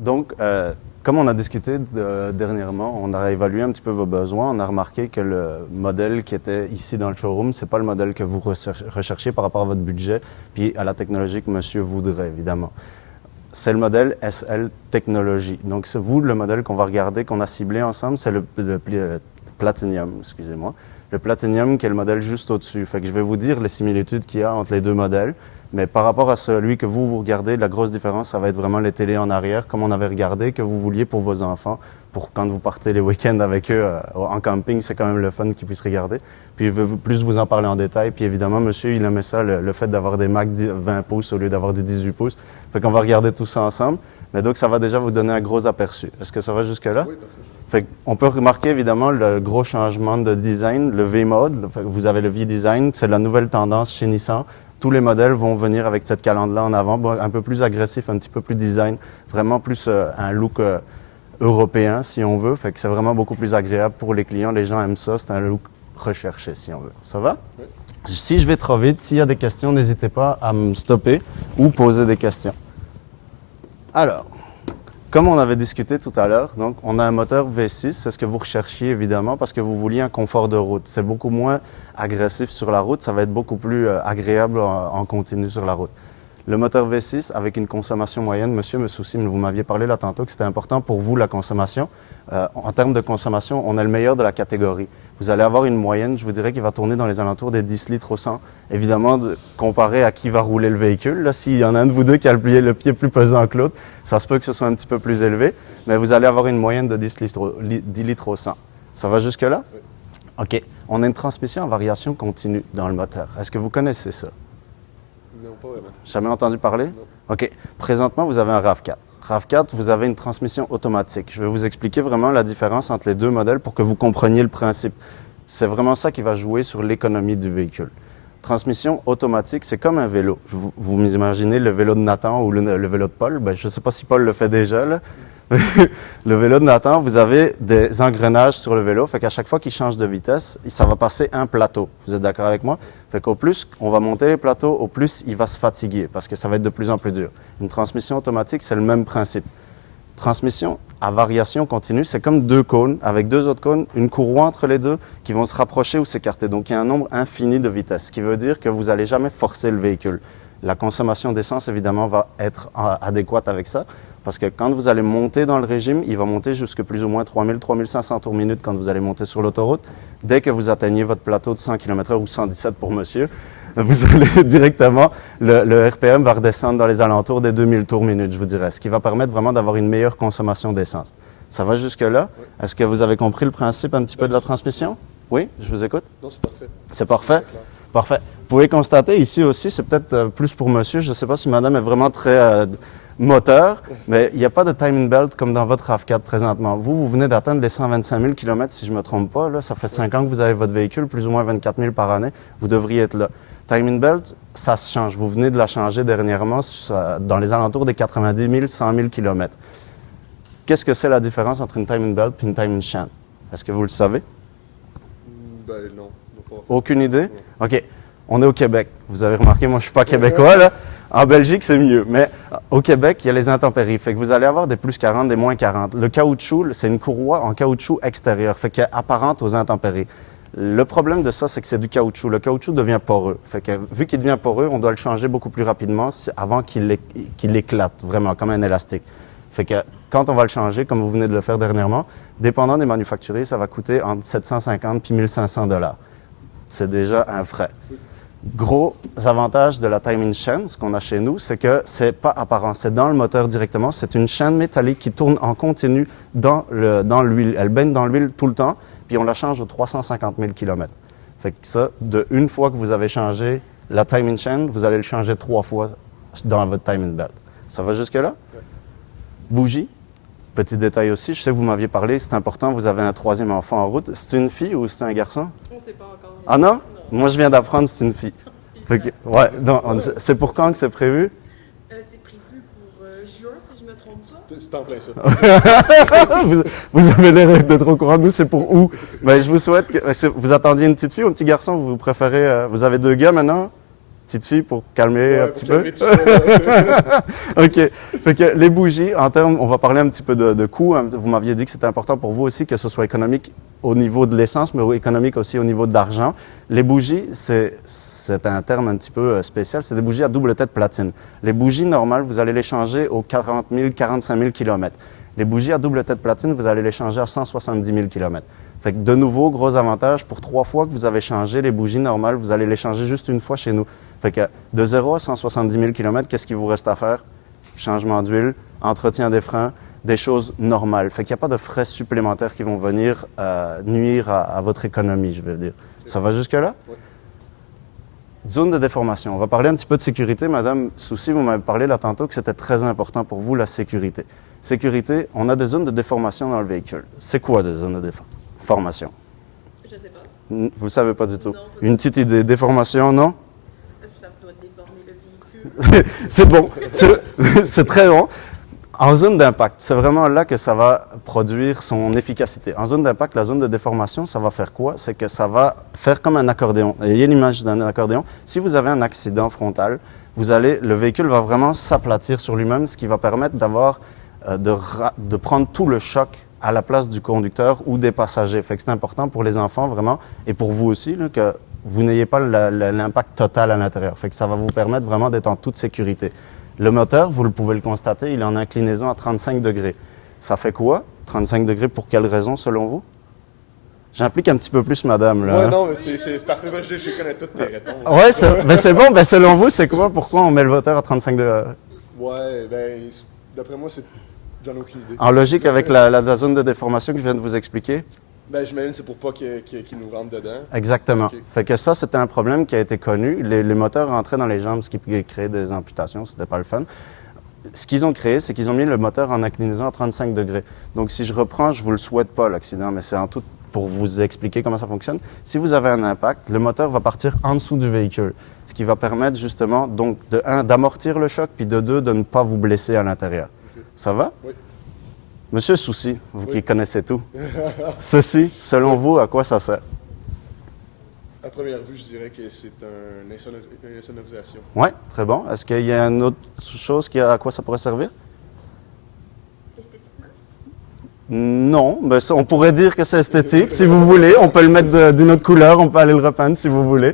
Donc, comme on a discuté dernièrement, on a évalué un petit peu vos besoins. On a remarqué que le modèle qui était ici dans le showroom, c'est pas le modèle que vous recherchez par rapport à votre budget puis à la technologie que monsieur voudrait, évidemment. C'est le modèle SL Technologie. Donc, c'est vous, le modèle qu'on va regarder, qu'on a ciblé ensemble, c'est le Platinum, excusez-moi. Le Platinum qui est le modèle juste au-dessus. Fait que je vais vous dire les similitudes qu'il y a entre les deux modèles. Mais par rapport à celui que vous regardez, la grosse différence, ça va être vraiment les télés en arrière, comme on avait regardé, que vous vouliez pour vos enfants, pour quand vous partez les week-ends avec eux en camping, c'est quand même le fun qu'ils puissent regarder. Puis je veux plus vous en parler en détail. Puis évidemment, monsieur, il aimait ça, le fait d'avoir des Mac 20 pouces au lieu d'avoir des 18 pouces. Fait qu'on va regarder tout ça ensemble. Mais donc, ça va déjà vous donner un gros aperçu. Est-ce que ça va jusque-là? Oui, parfait. Fait on peut remarquer évidemment le gros changement de design, le V-Mode. Vous avez le V-Design, c'est la nouvelle tendance chez Nissan. Tous les modèles vont venir avec cette calandre-là en avant, un peu plus agressif, un petit peu plus design, vraiment plus un look européen, si on veut. Fait que c'est vraiment beaucoup plus agréable pour les clients. Les gens aiment ça. C'est un look recherché, si on veut. Ça va? Oui. Si je vais trop vite, s'il y a des questions, n'hésitez pas à me stopper ou poser des questions. Alors, comme on avait discuté tout à l'heure, donc on a un moteur V6, c'est ce que vous recherchiez évidemment parce que vous vouliez un confort de route. C'est beaucoup moins agressif sur la route, ça va être beaucoup plus agréable en continu sur la route. Le moteur V6 avec une consommation moyenne, monsieur me soucie, vous m'aviez parlé là tantôt que c'était important pour vous la consommation. En termes de consommation, on est le meilleur de la catégorie. Vous allez avoir une moyenne, je vous dirais, qui va tourner dans les alentours des 10 litres au 100. Évidemment, comparé à qui va rouler le véhicule. Là, s'il y en a un de vous deux qui a le pied plus pesant que l'autre, ça se peut que ce soit un petit peu plus élevé, mais vous allez avoir une moyenne de 10 litres au 100. Ça va jusque-là? Oui. OK. On a une transmission en variation continue dans le moteur. Est-ce que vous connaissez ça? Non, pas vraiment. Jamais entendu parler? Non. OK. Présentement, vous avez un RAV4. RAV4, vous avez une transmission automatique. Je vais vous expliquer vraiment la différence entre les deux modèles pour que vous compreniez le principe. C'est vraiment ça qui va jouer sur l'économie du véhicule. Transmission automatique, c'est comme un vélo. Vous m'imaginez le vélo de Nathan ou le vélo de Paul. Ben, je ne sais pas si Paul le fait déjà, là. Le vélo de Nathan, vous avez des engrenages sur le vélo. Fait qu'à chaque fois qu'il change de vitesse, ça va passer un plateau. Vous êtes d'accord avec moi? Fait qu'au plus on va monter les plateaux, au plus il va se fatiguer parce que ça va être de plus en plus dur. Une transmission automatique, c'est le même principe. Transmission à variation continue, c'est comme deux cônes avec deux autres cônes, une courroie entre les deux qui vont se rapprocher ou s'écarter. Donc il y a un nombre infini de vitesses, ce qui veut dire que vous n'allez jamais forcer le véhicule. La consommation d'essence, évidemment, va être adéquate avec ça. Parce que quand vous allez monter dans le régime, il va monter jusqu'à plus ou moins 3000-3500 tours minute quand vous allez monter sur l'autoroute. Dès que vous atteignez votre plateau de 100 km/h ou 117 pour monsieur, vous allez directement, le RPM va redescendre dans les alentours des 2000 tours minute, je vous dirais, ce qui va permettre vraiment d'avoir une meilleure consommation d'essence. Ça va jusque-là? Oui. Est-ce que vous avez compris le principe un petit peu de la transmission? Oui, je vous écoute. Non, c'est parfait. C'est parfait? C'est clair. Parfait. Vous pouvez constater ici aussi, c'est peut-être plus pour monsieur, je ne sais pas si madame est vraiment très moteur, mais il n'y a pas de timing belt comme dans votre RAV4 présentement. Vous venez d'atteindre les 125 000 km, si je ne me trompe pas. Là, ça fait 5 ans que vous avez votre véhicule, plus ou moins 24 000 par année. Vous devriez être là. Timing belt, ça se change. Vous venez de la changer dernièrement dans les alentours des 90 000, 100 000 km. Qu'est-ce que c'est la différence entre une timing belt et une timing chain? Est-ce que vous le savez? Ben non, pas. Aucune idée? OK. On est au Québec. Vous avez remarqué, moi, je ne suis pas québécois, là. En Belgique, c'est mieux. Mais au Québec, il y a les intempéries. Fait que vous allez avoir des plus 40, des moins 40. Le caoutchouc, c'est une courroie en caoutchouc extérieur, fait qu'elle est apparente aux intempéries. Le problème de ça, c'est que c'est du caoutchouc. Le caoutchouc devient poreux. Fait que vu qu'il devient poreux, on doit le changer beaucoup plus rapidement avant qu'il éclate, vraiment, comme un élastique. Fait que quand on va le changer, comme vous venez de le faire dernièrement, dépendant des manufacturiers, ça va coûter entre 750 et 1500 $. C'est déjà un frais. Gros avantage de la timing chain, ce qu'on a chez nous, c'est que c'est pas apparent, c'est dans le moteur directement. C'est une chaîne métallique qui tourne en continu dans l'huile. Elle baigne dans l'huile tout le temps, puis on la change aux 350 000 km. Fait que ça, une fois que vous avez changé la timing chain, vous allez le changer 3 fois dans votre timing belt. Ça va jusque-là? Oui. Bougie. Petit détail aussi, je sais que vous m'aviez parlé, c'est important, vous avez un troisième enfant en route. C'est une fille ou c'est un garçon? On ne sait pas encore. Ah non? Moi, je viens d'apprendre que c'est une fille. Fait que, ouais, c'est pour quand que c'est prévu? C'est prévu pour juin, si je ne me trompe pas. C'est en plein ça. vous avez l'air d'être au courant. Nous, c'est pour où? Ben, je vous souhaite que... Vous attendiez une petite fille ou un petit garçon? Vous préférez... vous avez 2 gars maintenant? petite fille pour calmer un petit peu? Calmer tout ça, OK. Fait que les bougies, en termes, on va parler un petit peu de coût. Vous m'aviez dit que c'était important pour vous aussi que ce soit économique au niveau de l'essence, mais économique aussi au niveau de l'argent. Les bougies, c'est un terme un petit peu spécial. C'est des bougies à double tête platine. Les bougies normales, vous allez les changer aux 40 000, 45 000 km. Les bougies à double tête platine, vous allez les changer à 170 000 km. Fait que de nouveau, gros avantage, pour 3 fois que vous avez changé les bougies normales, vous allez les changer juste une fois chez nous. Fait que de 0 à 170 000 km, qu'est-ce qu'il vous reste à faire? Changement d'huile, entretien des freins, des choses normales. Fait qu'il n'y a pas de frais supplémentaires qui vont venir nuire à votre économie, je veux dire. Ça va jusque-là? Oui. Zone de déformation. On va parler un petit peu de sécurité. Madame Soucy, vous m'avez parlé là tantôt que c'était très important pour vous, la sécurité. Sécurité, on a des zones de déformation dans le véhicule. C'est quoi des zones de déformation? Je sais pas. Vous ne savez pas du tout. Non, pas Une petite idée. Déformation, non? Est-ce que ça doit déformer le véhicule? C'est bon. C'est très bon. En zone d'impact, c'est vraiment là que ça va produire son efficacité. En zone d'impact, la zone de déformation, ça va faire quoi? C'est que ça va faire comme un accordéon. Ayez l'image d'un accordéon. Si vous avez un accident frontal, le véhicule va vraiment s'aplatir sur lui-même, ce qui va permettre d'avoir, de prendre tout le choc à la place du conducteur ou des passagers. Fait que c'est important pour les enfants vraiment, et pour vous aussi, là, que vous n'ayez pas l'impact total à l'intérieur. Fait que ça va vous permettre vraiment d'être en toute sécurité. Le moteur, vous pouvez le constater, il est en inclinaison à 35 degrés. Ça fait quoi? 35 degrés pour quelle raison, selon vous? J'implique un petit peu plus madame, là. Ouais, hein? non, mais c'est parfait. Moi, je connais toutes tes réponses. Ouais, c'est bon. Ben, selon vous, c'est quoi? Pourquoi on met le moteur à 35 degrés? Ouais, ben, d'après moi, j'en ai aucune idée. En logique avec la zone de déformation que je viens de vous expliquer? Ben, j'imagine que c'est pour pas qu'il nous rentre dedans. Exactement. Ok. Fait que ça, c'était un problème qui a été connu. Les moteurs rentraient dans les jambes, ce qui créait des amputations. C'était pas le fun. Ce qu'ils ont créé, c'est qu'ils ont mis le moteur en inclinaison à 35 degrés. Donc, si je reprends, je vous le souhaite pas, l'accident, mais c'est en tout pour vous expliquer comment ça fonctionne. Si vous avez un impact, le moteur va partir en dessous du véhicule, ce qui va permettre justement, donc, de un, d'amortir le choc, puis de deux, de ne pas vous blesser à l'intérieur. Ok. Ça va? Oui. Monsieur Soucy, vous Oui. qui connaissez tout, ceci, selon vous, à quoi ça sert? À première vue, je dirais que c'est une insonorisation. Oui, très bon. Est-ce qu'il y a une autre chose à quoi ça pourrait servir? Esthétiquement? Non, mais on pourrait dire que c'est esthétique, si vous voulez. On peut le mettre d'une autre couleur, on peut aller le repeindre si vous voulez.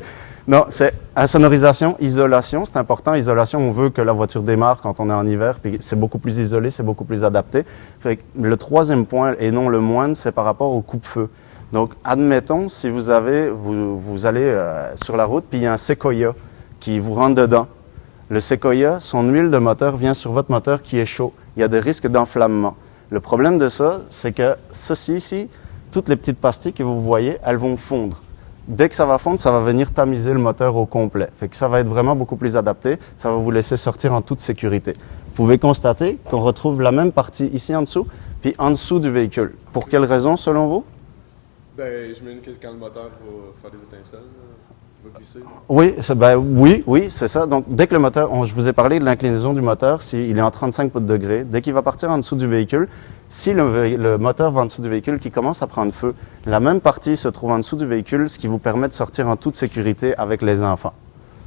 Non, c'est insonorisation, isolation, c'est important. Isolation, on veut que la voiture démarre quand on est en hiver, puis c'est beaucoup plus isolé, c'est beaucoup plus adapté. Fait que le troisième point, et non le moindre, c'est par rapport au coupe-feu. Donc, admettons, si vous allez sur la route, puis il y a un séquoia qui vous rentre dedans. Le séquoia, son huile de moteur vient sur votre moteur qui est chaud. Il y a des risques d'enflammement. Le problème de ça, c'est que ceci ici, toutes les petites pastilles que vous voyez, elles vont fondre. Dès que ça va fondre, ça va venir tamiser le moteur au complet. Fait que ça va être vraiment beaucoup plus adapté. Ça va vous laisser sortir en toute sécurité. Vous pouvez constater qu'on retrouve la même partie ici en dessous, puis en dessous du véhicule. Pour quelle raison, selon vous? Ben, j'imagine que quand le moteur va faire des étincelles, il va glisser. Oui, c'est ça. Donc, dès que le moteur, je vous ai parlé de l'inclinaison du moteur, s'il est en 35 degrés, dès qu'il va partir en dessous du véhicule, si le moteur va en dessous du véhicule, qui commence à prendre feu, la même partie se trouve en dessous du véhicule, ce qui vous permet de sortir en toute sécurité avec les enfants.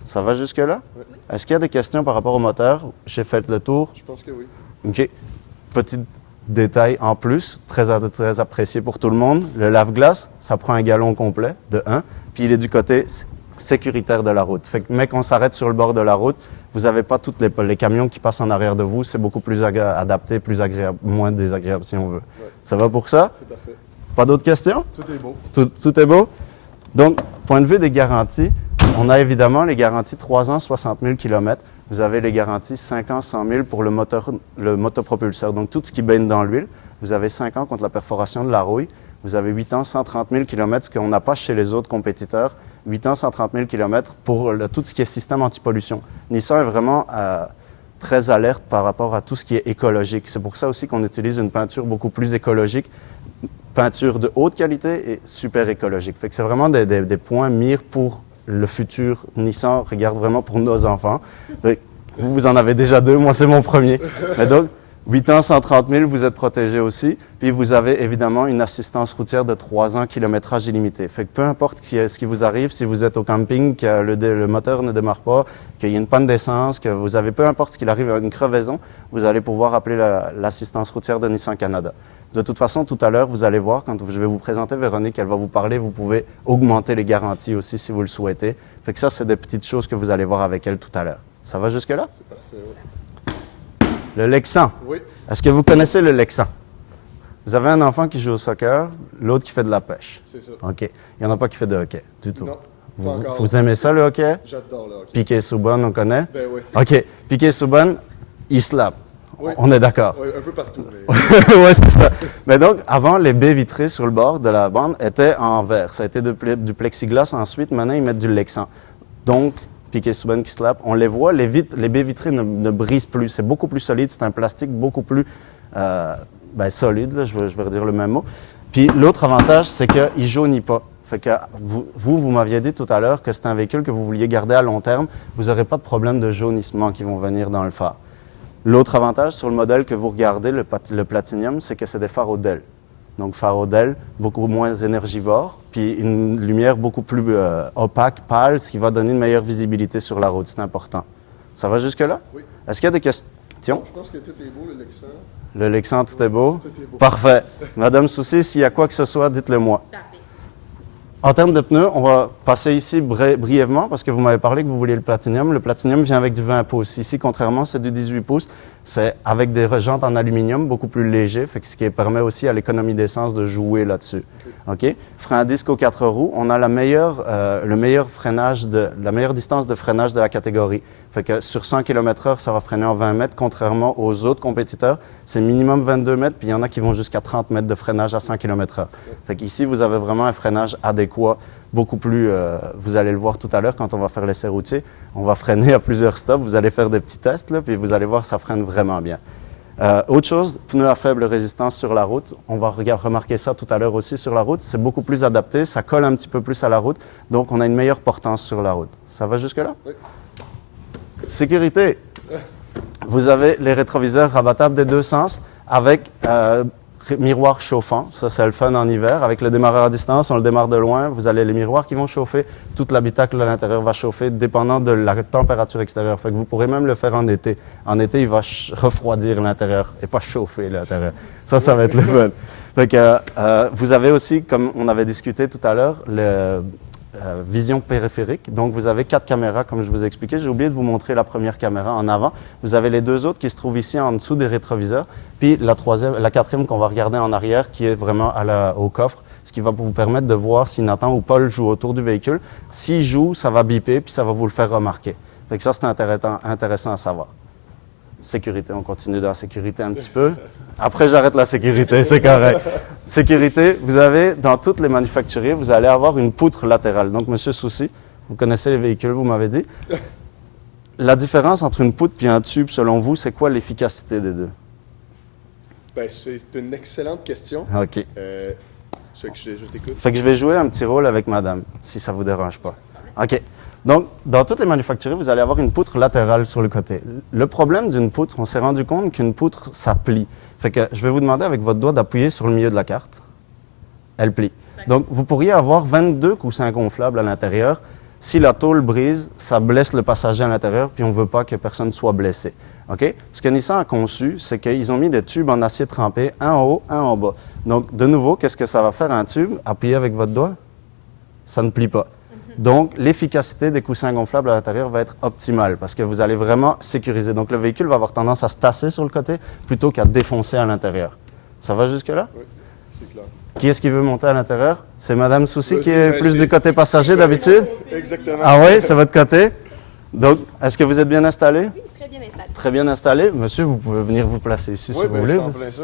Ça va jusque-là? Oui. Est-ce qu'il y a des questions par rapport au moteur? J'ai fait le tour. Je pense que oui. OK. Petit détail en plus, très apprécié pour tout le monde. Le lave-glace, ça prend un gallon complet, de 1, puis il est du côté sécuritaire de la route. Fait que, mec, on s'arrête sur le bord de la route, vous n'avez pas tous les camions qui passent en arrière de vous, c'est beaucoup plus adapté, plus agréable, moins désagréable si on veut. Ouais. Ça va pour ça? C'est parfait. Pas d'autres questions? Tout est beau. Tout est beau? Donc, point de vue des garanties, on a évidemment les garanties 3 ans, 60 000 km. Vous avez les garanties 5 ans, 100 000 pour le motopropulseur. Donc, tout ce qui baigne dans l'huile. Vous avez 5 ans contre la perforation de la rouille. Vous avez 8 ans, 130 000 km, ce qu'on n'a pas chez les autres compétiteurs. 8 ans, 130 000 km pour tout ce qui est système anti-pollution. Nissan est vraiment très alerte par rapport à tout ce qui est écologique. C'est pour ça aussi qu'on utilise une peinture beaucoup plus écologique, peinture de haute qualité et super écologique. Fait que c'est vraiment des points mire pour le futur. Nissan regarde vraiment pour nos enfants. Vous en avez déjà 2, moi c'est mon premier. Mais donc, 8 ans, 130 000, vous êtes protégé aussi. Puis vous avez évidemment une assistance routière de 3 ans, kilométrage illimité. Fait que peu importe ce qui vous arrive, si vous êtes au camping, que le moteur ne démarre pas, qu'il y a une panne d'essence, que vous avez peu importe ce qu'il arrive, une crevaison, vous allez pouvoir appeler l'assistance routière de Nissan Canada. De toute façon, tout à l'heure, vous allez voir, quand je vais vous présenter Véronique, elle va vous parler, vous pouvez augmenter les garanties aussi si vous le souhaitez. Fait que ça, c'est des petites choses que vous allez voir avec elle tout à l'heure. Ça va jusque-là? C'est parfait, oui. Le Lexan. Oui, Est-ce que vous connaissez le Lexan? Vous avez un enfant qui joue au soccer, l'autre qui fait de la pêche. c'est ça. OK. Il n'y en a pas qui fait de hockey, du tout. Non, Vous, pas encore. vous aimez ça, le hockey? J'adore le hockey. Piqué Souban, on connaît? Ben oui. OK. Piqué Souban, il slap. Oui. On est d'accord. Oui, un peu partout. Mais... Oui, c'est ça. Mais donc, avant, les baies vitrées sur le bord de la bande étaient en verre. Ça a été du plexiglas ensuite. Maintenant, ils mettent du Lexan. Donc, Piqué Souban qui slap, on les voit, les baies vitrées ne brisent plus. C'est beaucoup plus solide. C'est un plastique beaucoup plus solide, là, je vais redire le même mot. Puis l'autre avantage, c'est qu'il ne jaunit pas. Fait que vous m'aviez dit tout à l'heure que c'est un véhicule que vous vouliez garder à long terme. Vous n'aurez pas de problème de jaunissement qui vont venir dans le phare. L'autre avantage sur le modèle que vous regardez, le Platinum, c'est que c'est des phares Odell. Donc, phare Odell, beaucoup moins énergivore, puis une lumière beaucoup plus opaque, pâle, ce qui va donner une meilleure visibilité sur la route. C'est important. Ça va jusque-là? Oui. Est-ce qu'il y a des questions? Je pense que tout est beau, le Lexan. Le Lexan, tout est beau? Tout est beau. Parfait. Madame Soucy, s'il y a quoi que ce soit, dites-le moi. Parfait. En termes de pneus, on va passer ici brièvement parce que vous m'avez parlé que vous vouliez le Platinum. Le Platinum vient avec du 20 pouces. Ici, contrairement, c'est du 18 pouces. C'est avec des jantes en aluminium beaucoup plus léger, fait que ce qui permet aussi à l'économie d'essence de jouer là-dessus. OK? Frein à disque aux 4 roues. On a le meilleur freinage la meilleure distance de freinage de la catégorie. Fait que sur 100 km/h, ça va freiner en 20 mètres, contrairement aux autres compétiteurs. C'est minimum 22 mètres, puis il y en a qui vont jusqu'à 30 mètres de freinage à 100 km/h. Fait qu'ici, vous avez vraiment un freinage adéquat, beaucoup plus... vous allez le voir tout à l'heure quand on va faire l'essai routier. On va freiner à plusieurs stops. Vous allez faire des petits tests, là, puis vous allez voir, ça freine vraiment bien. Autre chose, pneus à faible résistance sur la route. On va remarquer ça tout à l'heure aussi sur la route. C'est beaucoup plus adapté, ça colle un petit peu plus à la route, donc on a une meilleure portance sur la route. Ça va jusque-là? Oui. Sécurité. Vous avez les rétroviseurs rabattables des deux sens avec miroir chauffant. Ça, c'est le fun en hiver. Avec le démarreur à distance, on le démarre de loin. Vous avez les miroirs qui vont chauffer. Tout l'habitacle à l'intérieur va chauffer, dépendant de la température extérieure. Fait que vous pourrez même le faire en été. En été, il va refroidir l'intérieur et pas chauffer l'intérieur. Ça va être le fun. Fait que, vous avez aussi, comme on avait discuté tout à l'heure, vision périphérique. Donc, vous avez 4 caméras, comme je vous expliquais. J'ai oublié de vous montrer la première caméra en avant. Vous avez les 2 autres qui se trouvent ici en dessous des rétroviseurs. Puis la 4e qu'on va regarder en arrière, qui est vraiment au coffre, ce qui va vous permettre de voir si Nathan ou Paul jouent autour du véhicule. S'ils jouent, ça va biper, puis ça va vous le faire remarquer. Fait que ça, c'est intéressant à savoir. Sécurité, on continue dans la sécurité un petit peu. Après, j'arrête la sécurité, c'est correct. Sécurité, vous avez, dans toutes les manufacturiers, vous allez avoir une poutre latérale. Donc, Monsieur Soucy, vous connaissez les véhicules, vous m'avez dit. La différence entre une poutre et un tube, selon vous, c'est quoi l'efficacité des deux? Ben, c'est une excellente question. OK. Je t'écoute. Fait que je vais jouer un petit rôle avec madame, si ça ne vous dérange pas. OK. Donc, dans toutes les manufacturiers, vous allez avoir une poutre latérale sur le côté. Le problème d'une poutre, on s'est rendu compte qu'une poutre, ça plie. Fait que je vais vous demander avec votre doigt d'appuyer sur le milieu de la carte. Elle plie. Donc, vous pourriez avoir 22 coussins gonflables à l'intérieur. Si la tôle brise, ça blesse le passager à l'intérieur, puis on ne veut pas que personne soit blessé. OK? Ce que Nissan a conçu, c'est qu'ils ont mis des tubes en acier trempé, un en haut, un en bas. Donc, de nouveau, qu'est-ce que ça va faire un tube? Appuyez avec votre doigt, ça ne plie pas. Donc, l'efficacité des coussins gonflables à l'intérieur va être optimale parce que vous allez vraiment sécuriser. Donc, le véhicule va avoir tendance à se tasser sur le côté plutôt qu'à défoncer à l'intérieur. Ça va jusque-là? Oui, c'est clair. Qui est-ce qui veut monter à l'intérieur? C'est Madame Soucy qui est plus du côté passager d'habitude? Exactement. Ah oui, c'est votre côté? Donc, est-ce que vous êtes bien installé? Oui, très bien installé. Très bien installé. Monsieur, vous pouvez venir vous placer ici si vous voulez. Oui, en plein ça.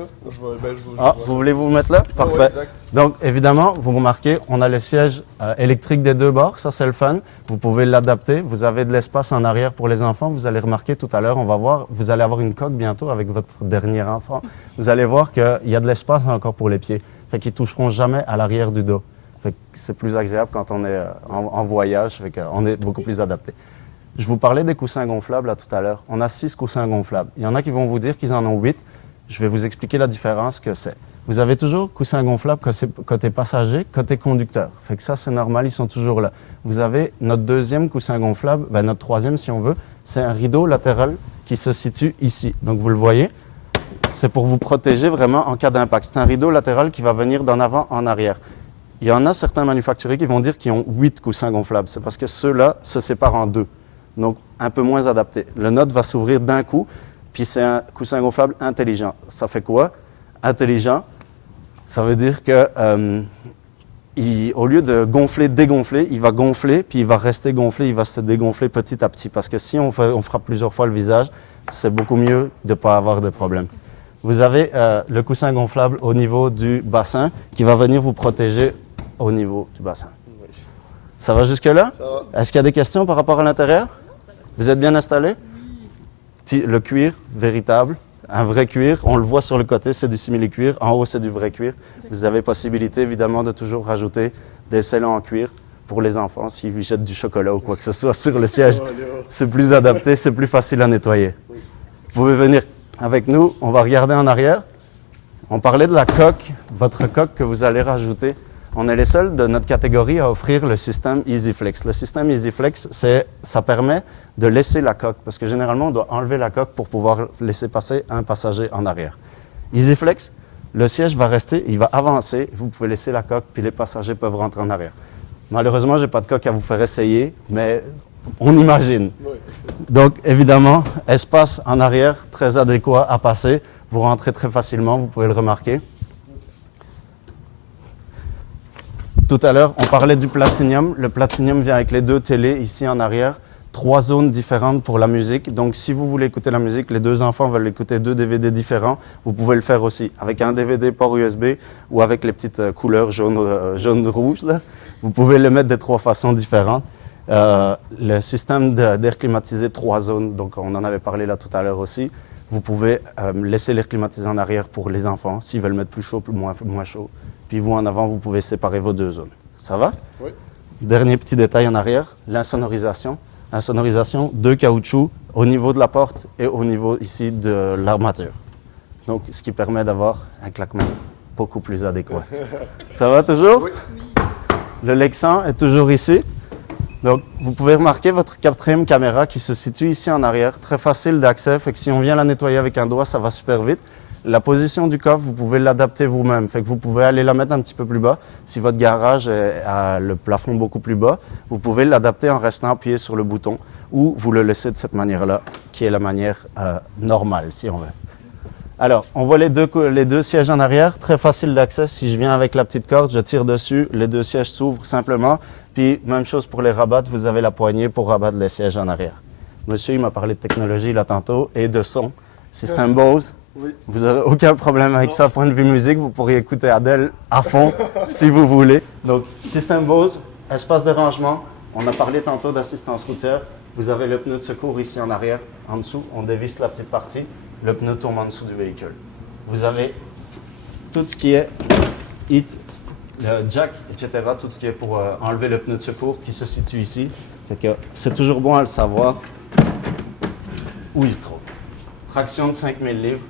Vous voulez vous mettre là? Parfait. Ouais, exact. Donc, évidemment, vous remarquez, on a le siège électrique des deux bords. Ça, c'est le fun. Vous pouvez l'adapter. Vous avez de l'espace en arrière pour les enfants. Vous allez remarquer tout à l'heure, on va voir, vous allez avoir une coque bientôt avec votre dernier enfant. Vous allez voir qu'il y a de l'espace encore pour les pieds. Fait qu'ils ne toucheront jamais à l'arrière du dos. Fait que c'est plus agréable quand on est en voyage. Fait qu'on est beaucoup plus adapté. Je vous parlais des coussins gonflables là, tout à l'heure. On a 6 coussins gonflables. Il y en a qui vont vous dire qu'ils en ont 8. Je vais vous expliquer la différence que c'est. Vous avez toujours coussin gonflable côté passager, côté conducteur. Fait que ça, c'est normal, ils sont toujours là. Vous avez notre deuxième coussin gonflable, notre troisième si on veut, c'est un rideau latéral qui se situe ici. Donc vous le voyez, c'est pour vous protéger vraiment en cas d'impact. C'est un rideau latéral qui va venir d'en avant en arrière. Il y en a certains manufacturiers qui vont dire qu'ils ont 8 coussins gonflables. C'est parce que ceux-là se séparent en 2. Donc un peu moins adapté. Le nôtre va s'ouvrir d'un coup, puis c'est un coussin gonflable intelligent. Ça fait quoi? Intelligent, ça veut dire que au lieu de gonfler, dégonfler, il va gonfler, puis il va rester gonflé, il va se dégonfler petit à petit. Parce que si on frappe plusieurs fois le visage, c'est beaucoup mieux de ne pas avoir de problème. Vous avez le coussin gonflable au niveau du bassin qui va venir vous protéger au niveau du bassin. Ça va jusque-là? Ça va. Est-ce qu'il y a des questions par rapport à l'intérieur? Vous êtes bien installé? Le cuir, véritable. Un vrai cuir, on le voit sur le côté, c'est du simili-cuir. En haut, c'est du vrai cuir. Vous avez possibilité, évidemment, de toujours rajouter des scellants en cuir pour les enfants. S'ils jettent du chocolat ou quoi que ce soit sur le siège, c'est plus adapté, c'est plus facile à nettoyer. Vous pouvez venir avec nous, on va regarder en arrière. On parlait de la coque, votre coque que vous allez rajouter. On est les seuls de notre catégorie à offrir le système EasyFlex. Le système EasyFlex, ça permet de laisser la coque, parce que généralement, on doit enlever la coque pour pouvoir laisser passer un passager en arrière. EasyFlex, le siège va rester, il va avancer, vous pouvez laisser la coque, puis les passagers peuvent rentrer en arrière. Malheureusement, je n'ai pas de coque à vous faire essayer, mais on imagine. Oui. Donc, évidemment, espace en arrière, très adéquat à passer. Vous rentrez très facilement, vous pouvez le remarquer. Tout à l'heure, on parlait du Platinium. Le Platinium vient avec les 2 télés ici en arrière. 3 zones différentes pour la musique. Donc, si vous voulez écouter la musique, les 2 enfants veulent écouter 2 DVD différents, vous pouvez le faire aussi. Avec un DVD port USB ou avec les petites couleurs jaune-rouge, là, vous pouvez le mettre de 3 façons différentes. Le système d'air climatisé 3 zones, donc on en avait parlé là tout à l'heure aussi. Vous pouvez laisser l'air climatisé en arrière pour les enfants, s'ils veulent mettre plus chaud, moins chaud. Puis vous, en avant, vous pouvez séparer vos 2 zones. Ça va? Oui. Dernier petit détail en arrière, l'insonorisation. Insonorisation, 2 caoutchoucs au niveau de la porte et au niveau ici de l'armature. Donc, ce qui permet d'avoir un claquement beaucoup plus adéquat. Ça va toujours? Oui. Le Lexan est toujours ici. Donc, vous pouvez remarquer votre 4e caméra qui se situe ici en arrière. Très facile d'accès, fait que si on vient la nettoyer avec un doigt, ça va super vite. La position du coffre, vous pouvez l'adapter vous-même. Fait que vous pouvez aller la mettre un petit peu plus bas. Si votre garage a le plafond beaucoup plus bas, vous pouvez l'adapter en restant appuyé sur le bouton ou vous le laissez de cette manière-là, qui est la manière normale, si on veut. Alors, on voit les deux sièges en arrière. Très facile d'accès. Si je viens avec la petite corde, je tire dessus. Les 2 sièges s'ouvrent simplement. Puis, même chose pour les rabattre. Vous avez la poignée pour rabattre les sièges en arrière. Monsieur, il m'a parlé de technologie là tantôt et de son. Système Bose. Oui. Vous n'aurez aucun problème avec ça. Point de vue musique, vous pourriez écouter Adele à fond si vous voulez. Donc, système Bose, espace de rangement. On a parlé tantôt d'assistance routière. Vous avez le pneu de secours ici en arrière. En dessous, on dévisse la petite partie. Le pneu tombe en dessous du véhicule. Vous avez tout ce qui est le jack, etc., tout ce qui est pour enlever le pneu de secours qui se situe ici. Fait que c'est toujours bon à le savoir où il se trouve. Traction de 5000 livres.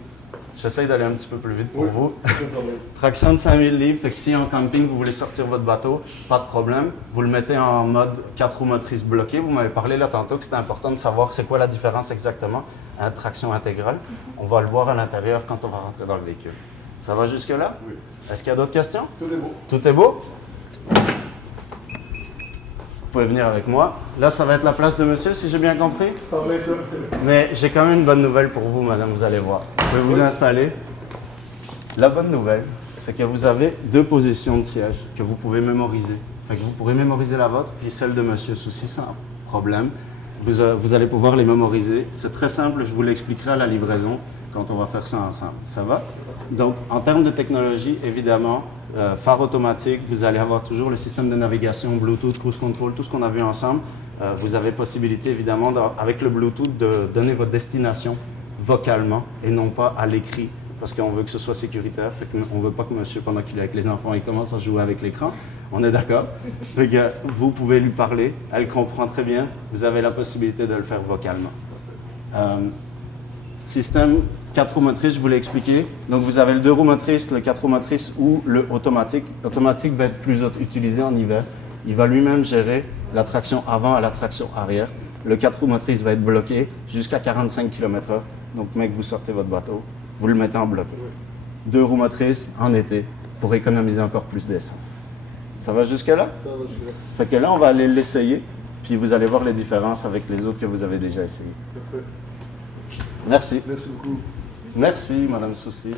J'essaye d'aller un petit peu plus vite pour vous. Traction de 5000 livres, fait que si en camping vous voulez sortir votre bateau, pas de problème. Vous le mettez en mode 4 roues motrices bloquées. Vous m'avez parlé là tantôt que c'était important de savoir c'est quoi la différence exactement à traction intégrale. On va le voir à l'intérieur quand on va rentrer dans le véhicule. Ça va jusque-là? Oui. Est-ce qu'il y a d'autres questions? Tout est beau. Tout est beau? Vous pouvez venir avec moi. Là, ça va être la place de monsieur, si j'ai bien compris. Parlez ça. Mais j'ai quand même une bonne nouvelle pour vous, madame, vous allez voir. Vous pouvez vous installer. La bonne nouvelle, c'est que vous avez 2 positions de siège que vous pouvez mémoriser. Fait que vous pourrez mémoriser la vôtre, puis celle de monsieur Souci sans problème. Vous allez pouvoir les mémoriser. C'est très simple, je vous l'expliquerai à la livraison quand on va faire ça ensemble. Ça va? Donc, en termes de technologie, évidemment, phare automatique, vous allez avoir toujours le système de navigation, Bluetooth, cruise control, tout ce qu'on a vu ensemble. Vous avez possibilité, évidemment, avec le Bluetooth, de donner votre destination vocalement et non pas à l'écrit, parce qu'on veut que ce soit sécuritaire. On ne veut pas que monsieur, pendant qu'il est avec les enfants, il commence à jouer avec l'écran. On est d'accord? Vous pouvez lui parler, elle comprend très bien. Vous avez la possibilité de le faire vocalement. Système 4 roues motrices, je vous l'ai expliqué. Donc vous avez le 2 roues motrices, le 4 roues motrices ou le automatique. Automatique va être plus utilisé en hiver. Il va lui-même gérer la traction avant et la traction arrière. Le 4 roues motrices va être bloqué jusqu'à 45 km/h. Donc, mec, vous sortez votre bateau, vous le mettez en bloqué. 2 roues motrices en été pour économiser encore plus d'essence. Ça va jusque-là? Ça va jusque-là. Fait que là, on va aller l'essayer, puis vous allez voir les différences avec les autres que vous avez déjà essayés. Parfait. Merci. Merci beaucoup. Merci, Madame Soucy.